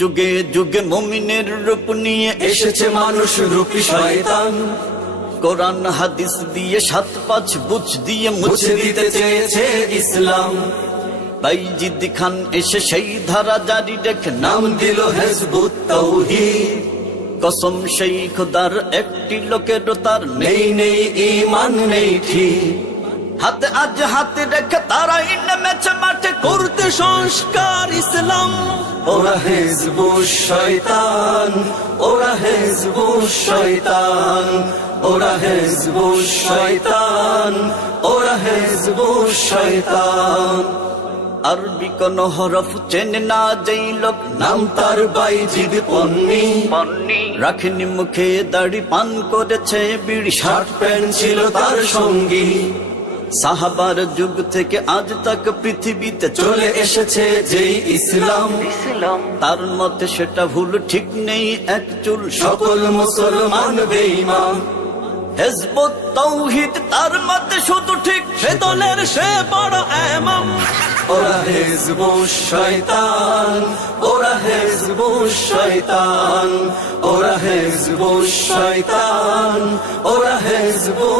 যুগে যুগে মুমিনের রূপ নিয়ে এসেছে মানুষ রূপী শয়তান, কোরআন হাদিস দিয়ে ৭-৫ বুঝ দিয়ে মুছে দিতে চেয়েছে ইসলাম। বাইজিদ খান এসে সেই ধারা জারি রেখে নাম দিল হিজবুত তাওহীদ। কসম সেই খোদার একটি লোকেরও তার নেই নেই ঈমান নেই ঠিক, হাতে আজ হাতে রেখে তারাই নেমেছে মাঠে করতে সংস্কার ইসলাম। ওরা হিজবুশ শয়তান, ওরা হিজবুশ শয়তান, ওরা হিজবুশ শয়তান, ওরা হিজবুশ শয়তান। আরবি কোন হরফ চেনে না যেই লোক নাম তার বাইজিদ পন্নী, রাখেনি মুখে দাড়ি পান করেছে বিড়ি শার্ট প্যান্ট ছিল তার সঙ্গী। সাহাবার যুগ থেকে আজ তাক পৃথিবীতে চলে এসেছে যেই ইসলাম, তার মতে সেটা ভুল ঠিক নেই এক চুল সকল মুসলমান বেঈমান। হিজবুত তাওহীদ তার মতে শুধু ঠিক সে দলের সে বড় ইমাম। ওরা হিজবুশ শয়তান, ওরা হিজবুশ শয়তান, ওরা হিজবুশ শয়তান, ওরা হিজবুশ